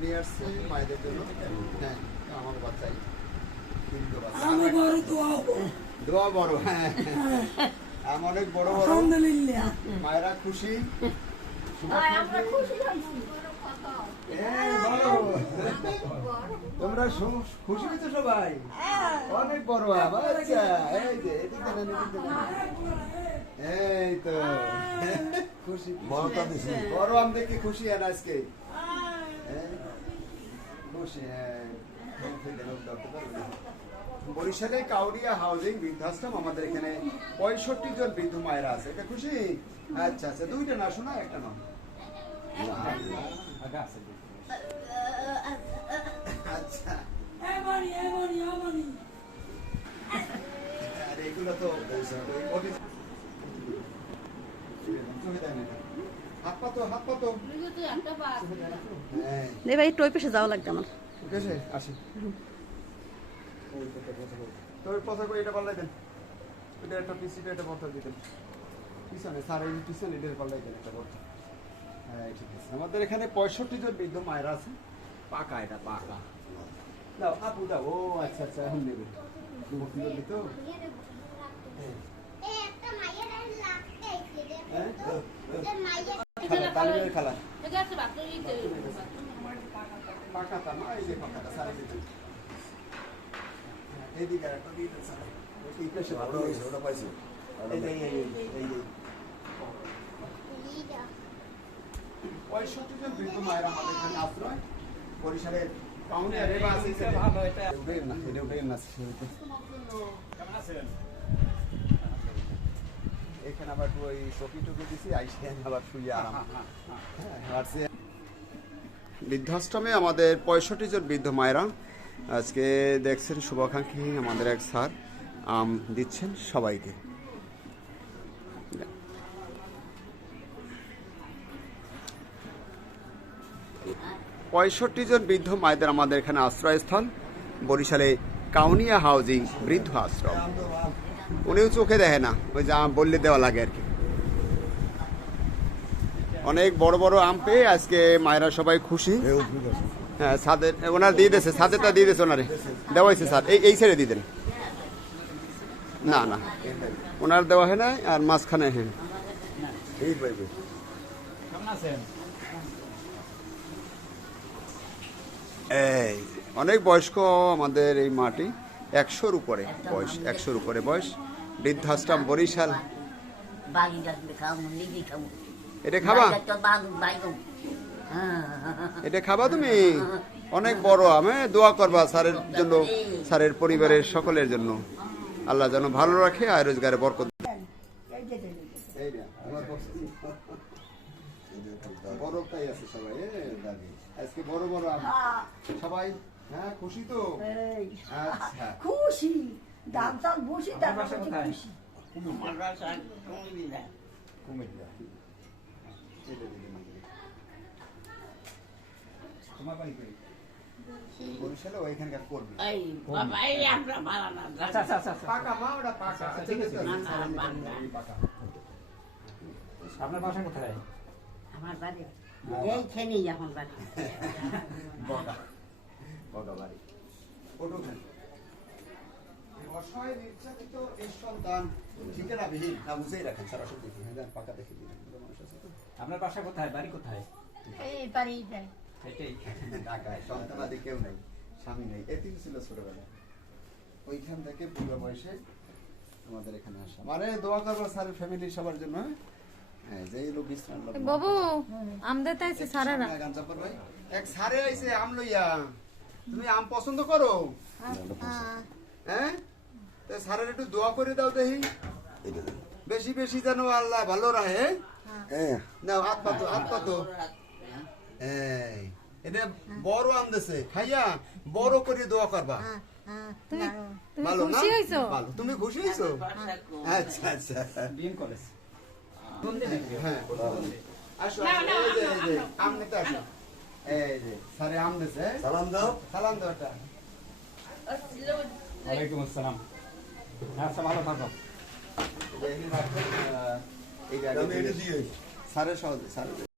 নিয়ে আসছে মায়েদের জন্য। হ্যাঁ, আমার বাচ্চাই দোয়া বড়। হ্যাঁ, আমি অনেক বড় বড়। মায়েরা খুশি, তোমরা খুশি হয়েছো সবাই? অনেক বড় আবার। আচ্ছা, এই যে এই তো খুশি, বড় আম দেখে খুশি। আর আজকে খুশি। বরিশালে কাউরিয়া হাউজিং বৃদ্ধাশ্রম, আমাদের এখানে 65 জন বৃদ্ধ মায়েরা আছে। এটা খুশি? আচ্ছা আচ্ছা, দুইটা না শোনা, একটা না। আচ্ছা, আর এগুলো তো হাত পাতো, হাত পাতো। ভাই একটু ওই পেশে যাওয়া লাগবে আমার। ঠিক আছে, আসি। তো কথা কই, এটা পাল্লাই দেন। এটা একটা পিসিটা, এটা বর্তা দিতেন পিছনে, স্যার এই পিছনে এটার পাল্লাই দেন একটা বর্তা। হ্যাঁ, ঠিক আছে। আমাদের এখানে 65 জন বৃদ্ধ মায়েরা আছে। পাকা, এটা পাকা। দাও আপু দাও। ও আচ্ছা আচ্ছা, এখন দেবে। মুক্তি দিবি তো? তালিমের খালা পাকাটা না, এই যে পাকাটা সারা দিতে। এইদিকে একটা দিয়ে দেন স্যার। এই পেশে ভালো হয়েছে, ওটা পাইছে। এই যে 65 জন বৃদ্ধ মায়েরা আমাদের এখানে আশ্রয়। বরিশালের কাউনিয়া রেবা আছে। এটা উঠেন না, এটা উঠেন না। এখানে আবার ওই চকি টুকি দিছি, আইসেন আবার শুয়ে আরাম। বৃদ্ধাশ্রমে আমাদের 65 জন বৃদ্ধ মায়েরা আজকে দেখছেন, শুভাকাঙ্ক্ষী আমাদের এক স্যার আম দিচ্ছেন সবাইকে। 65 জন বৃদ্ধ মায়েদের আমাদের এখানে আশ্রয়স্থল, বরিশালে কাউনিয়া হাউজিং বৃদ্ধ আশ্রম। উনিও চোখে দেখে না, ওই যে আম বললে দেওয়া লাগে আর কি। অনেক বড় বড় আম পেয়ে আজকে মায়েরা সবাই খুশি। হ্যাঁ, ছাদের ওনার দিয়ে দিয়েছে, ছাদেরটা দিয়ে দিয়েছে ওনারে, দেওয়া হয়েছে স্যার। এই সাইডে দিয়ে দেন। না না, ওনার দেওয়া হয় না। আর মাঝখানে হ্যাঁ, এই অনেক বয়স্ক আমাদের এই মাটি, 100-র উপরে বয়স, 100-র উপরে বয়স। বৃদ্ধাশ্রম বরিশাল। এটা খাবা? এটা খাবা তুমি? অনেক বড় আমি দোয়া করবা স্যারের জন্য, স্যারের পরিবারের সকলের জন্য। আল্লাহ যেন ভালো রাখে, আর রোজগারে বরকত। বড়টাই আছে সবাই, আজকে বড় বড় সবাই। হ্যাঁ, খুশি তো? আচ্ছা, খুশি। দাম দাম বসি, দাম খুশি। বরিশালে ওইখানকার করবি। আপনার বাসা কোথায়? আমার বাড়ি এইখানেই, আমার বাড়ি বগা বাড়ি। অসহায় নির্যাতিত নিঃসন্তান ঠিকানাবিহীন না বুঝেই রাখেন, সরাসরি দেখি। হ্যাঁ, পাকা দেখে দিন। আপনার বাসা কোথায়, বাড়ি কোথায়? এই বাড়ি যায় এটাই ঢাকায়। সন্তানাদি কেউ নেই, স্বামী নেই, এতিম ছিল ছোটবেলায়। ওইখান থেকে বুড়ো বয়সে আমাদের এখানে আসা। মানে দোয়া করবো স্যারের ফ্যামিলি সবার জন্য। হ্যাঁ, যে লোক বিশ্রাম বাবু আমদের তাইছে সারারা গাঞ্জাপুর ভাই এক সারে আইছে আম লইয়া। তুমি আম পছন্দ করো? হ্যাঁ, তো স্যারের একটু দোয়া করে দাও দেখি, বেশি বেশি যেন আল্লাহ ভালো রাখে। নাও হাত পাতো, হাত পাতো। এই এটা বড় আম দেছে, খাইয়া বড় করে দোয়া করবা। ভালো না? ভালো। তুমি খুশি হইছো? আচ্ছা আচ্ছা। BM college. হ্যাঁ, আসো। এই যে আম নিতে আসো। এই যে স্যারে আম দেছে। সালাম দাও, সালাম দাও। এটা ওয়ালাইকুম আসসালাম। আচ্ছা, ভালো থাকো। এই স্যারের সহজে স্যার